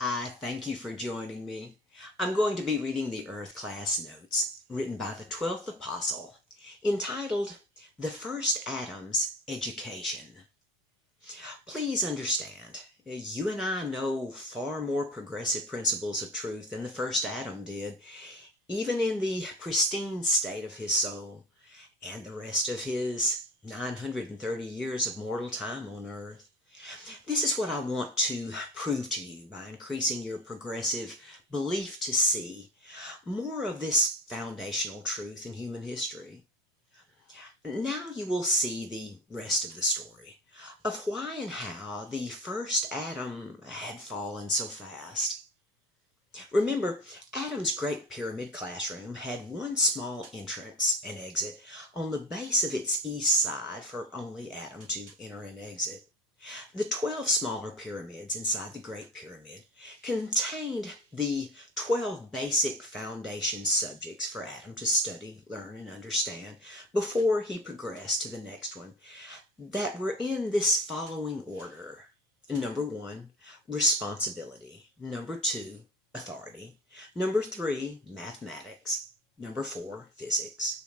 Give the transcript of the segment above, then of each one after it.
I thank you for joining me. I'm going to be reading the Earth class notes written by the 12th Apostle, entitled The First Adam's Education. Please understand, you and I know far more progressive principles of truth than the first Adam did, even in the pristine state of his soul and the rest of his 930 years of mortal time on earth. This is what I want to prove to you by increasing your progressive belief to see more of this foundational truth in human history. Now you will see the rest of the story of why and how the first Adam had fallen so fast. Remember, Adam's Great Pyramid classroom had one small entrance and exit on the base of its east side for only Adam to enter and exit. The 12 smaller pyramids inside the Great Pyramid contained the 12 basic foundation subjects for Adam to study, learn, and understand before he progressed to the next one that were in this following order. Number 1, responsibility. Number 2, authority. Number 3, mathematics. Number 4, physics.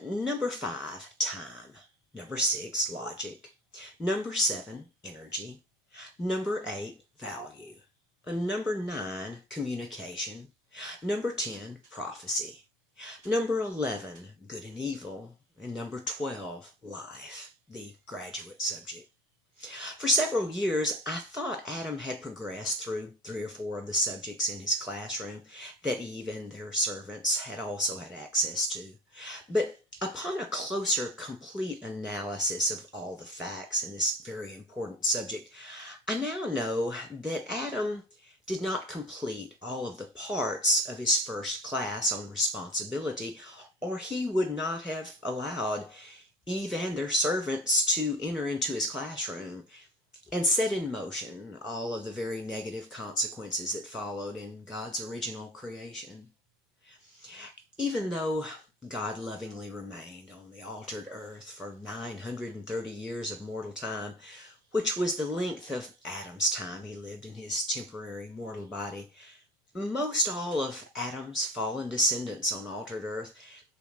Number 5, time. Number 6, logic. Number 7, energy. Number 8, value. Number 9, communication. Number 10, prophecy. Number 11, good and evil. And number 12, life, the graduate subject. For several years, I thought Adam had progressed through 3 or 4 of the subjects in his classroom that Eve and their servants had also had access to. But upon a closer, complete analysis of all the facts in this very important subject, I now know that Adam did not complete all of the parts of his first class on responsibility, or he would not have allowed Eve and their servants to enter into his classroom and set in motion all of the very negative consequences that followed in God's original creation. Even though God lovingly remained on the altered earth for 930 years of mortal time, which was the length of Adam's time he lived in his temporary mortal body, most all of Adam's fallen descendants on altered earth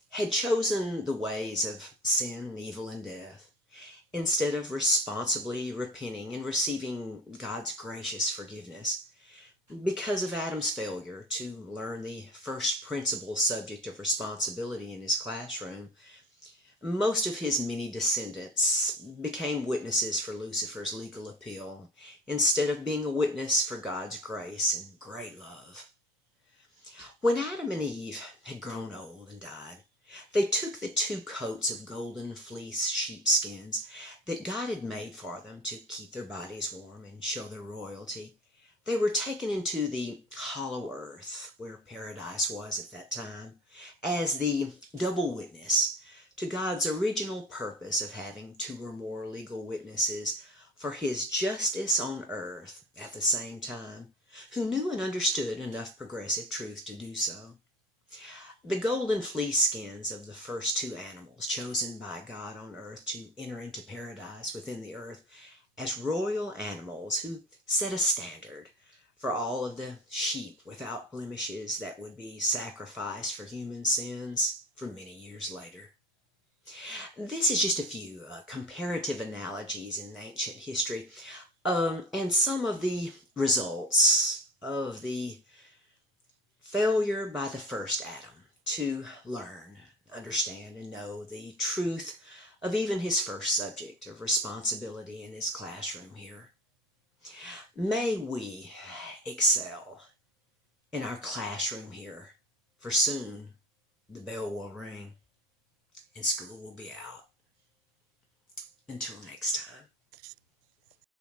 had chosen the ways of sin, evil, and death, instead of responsibly repenting and receiving God's gracious forgiveness. Because of Adam's failure to learn the first principle subject of responsibility in his classroom, most of his many descendants became witnesses for Lucifer's legal appeal instead of being a witness for God's grace and great love. When Adam and Eve had grown old and died, they took the 2 coats of golden fleece sheepskins that God had made for them to keep their bodies warm and show their royalty. They were taken into the hollow earth, where paradise was at that time, as the double witness to God's original purpose of having 2 or more legal witnesses for his justice on earth at the same time, who knew and understood enough progressive truth to do so. The golden fleece skins of the first 2 animals chosen by God on earth to enter into paradise within the earth as royal animals who set a standard for all of the sheep without blemishes that would be sacrificed for human sins for many years later. This is just a few comparative analogies in ancient history, and some of the results of the failure by the first Adam to learn, understand, and know the truth of even his first subject of responsibility in his classroom here. May we excel in our classroom here, for soon the bell will ring and school will be out. Until next time.